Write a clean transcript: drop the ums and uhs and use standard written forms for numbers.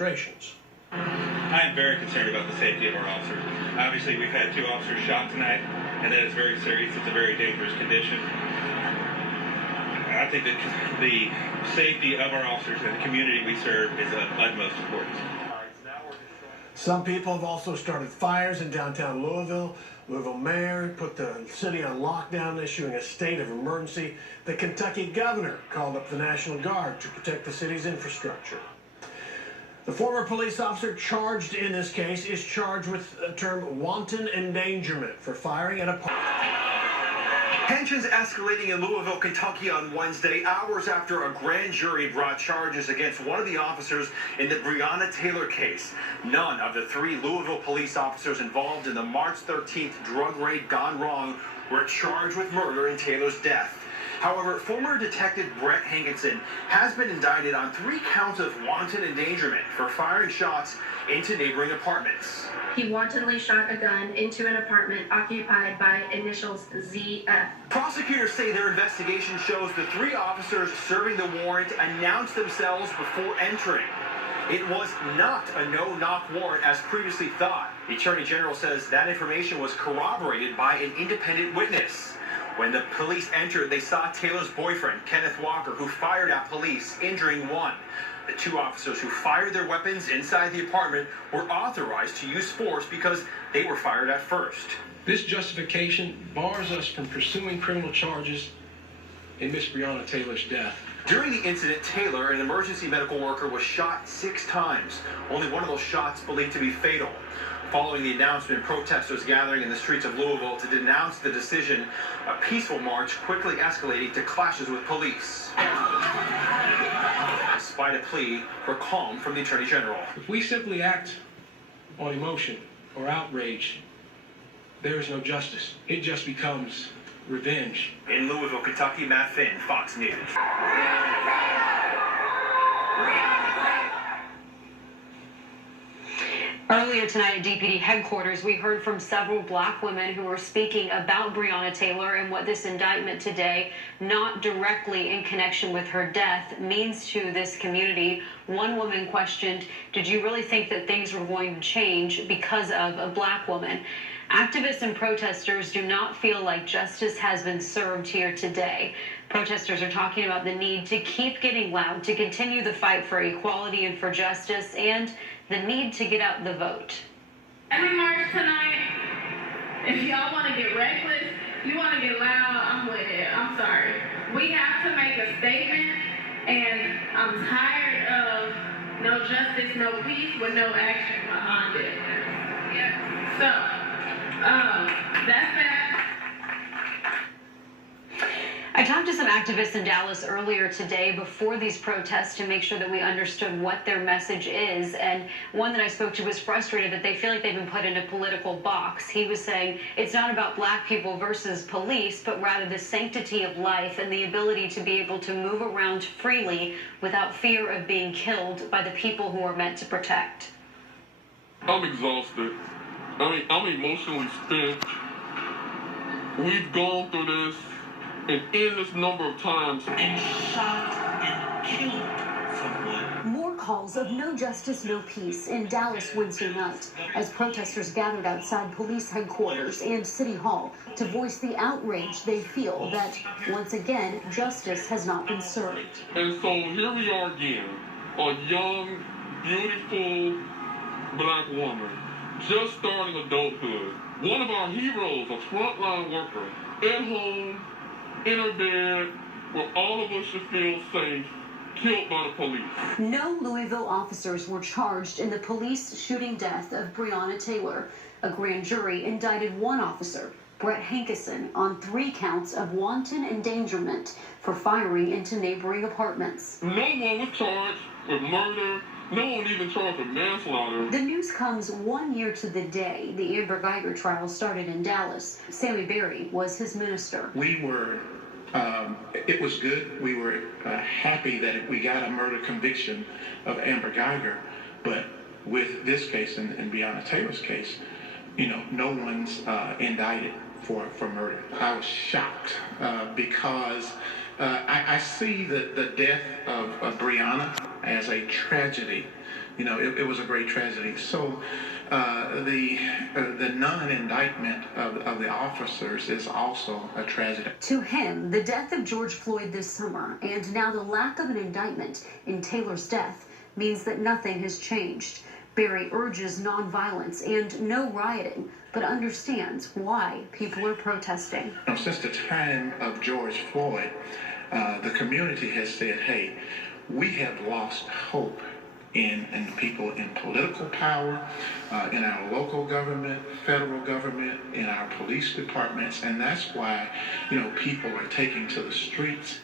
demonstrations. I am very concerned about the safety of our officers. Obviously, we've had 2 officers shot tonight, and that is very serious. It's a very dangerous condition. I think that the safety of our officers and the community we serve is of utmost importance. Some people have also started fires in downtown Louisville. Louisville mayor put the city on lockdown, issuing a state of emergency. The Kentucky governor called up the National Guard to protect the city's infrastructure. The former police officer charged in this case is charged with the term wanton endangerment for firing at a park. Tensions escalating in Louisville, Kentucky on Wednesday, hours after a grand jury brought charges against one of the officers in the Breonna Taylor case. None of the 3 Louisville police officers involved in the March 13th drug raid gone wrong were charged with murder in Taylor's death. However, former Detective Brett Hankinson has been indicted on 3 counts of wanton endangerment for firing shots into neighboring apartments. He wantonly shot a gun into an apartment occupied by initials ZF. Prosecutors say their investigation shows the 3 officers serving the warrant announced themselves before entering. It was not a no-knock warrant as previously thought. The Attorney General says that information was corroborated by an independent witness. When the police entered, they saw Taylor's boyfriend, Kenneth Walker, who fired at police, injuring one. The 2 officers who fired their weapons inside the apartment were authorized to use force because they were fired at first. This justification bars us from pursuing criminal charges in Miss Breonna Taylor's death. During the incident, Taylor, an emergency medical worker, was shot 6 times. Only one of those shots believed to be fatal. Following the announcement, protesters gathering in the streets of Louisville to denounce the decision, a peaceful march quickly escalating to clashes with police. Despite a plea for calm from the Attorney General. If we simply act on emotion or outrage, there is no justice. It just becomes revenge. In Louisville, Kentucky, Matt Finn, Fox News. Earlier tonight at DPD headquarters, we heard from several black women who were speaking about Breonna Taylor and what this indictment today, not directly in connection with her death, means to this community. One woman questioned, did you really think that things were going to change because of a black woman? Activists and protesters do not feel like justice has been served here today. Protesters are talking about the need to keep getting loud, to continue the fight for equality and for justice, and the need to get out the vote. Every march tonight, if y'all want to get reckless, you want to get loud, I'm with it. I'm sorry. We have to make a statement, and I'm tired of no justice, no peace, with no action behind it. Yeah. So, that's that. I talked to some activists in Dallas earlier today before these protests to make sure that we understood what their message is. And one that I spoke to was frustrated that they feel like they've been put in a political box. He was saying it's not about black people versus police, but rather the sanctity of life and the ability to be able to move around freely without fear of being killed by the people who are meant to protect. I'm exhausted. I'm emotionally spent. We've gone through this an endless number of times. And shot and killed someone. More calls of no justice, no peace in Dallas Wednesday night as protesters gathered outside police headquarters and City Hall to voice the outrage they feel that, once again, justice has not been served. And so here we are again, a young, beautiful black woman, just starting adulthood. One of our heroes, a frontline worker, at home, in her bed, where all of us should feel safe, killed by the police. No Louisville officers were charged in the police shooting death of Breonna Taylor. A grand jury indicted one officer, Brett Hankinson, on 3 counts of wanton endangerment for firing into neighboring apartments. No one was charged with murder. No one even charged with manslaughter. The news comes 1 year to the day the Amber Guyger trial started in Dallas. Sammy Berry was his minister. We were, it was good. We were happy that we got a murder conviction of Amber Guyger. But with this case and Breonna Taylor's case, you know, no one's indicted for murder. I was shocked because I see the death of Breonna as a tragedy it was a great tragedy. So the non-indictment of the officers is also a tragedy. To him, the death of George Floyd this summer and now the lack of an indictment in Taylor's death means that nothing has changed. Barry urges nonviolence and no rioting, but understands why people are protesting. Since the time of George Floyd, the community has said, hey, we have lost hope in people in political power, in our local government, federal government, in our police departments, and that's why, people are taking to the streets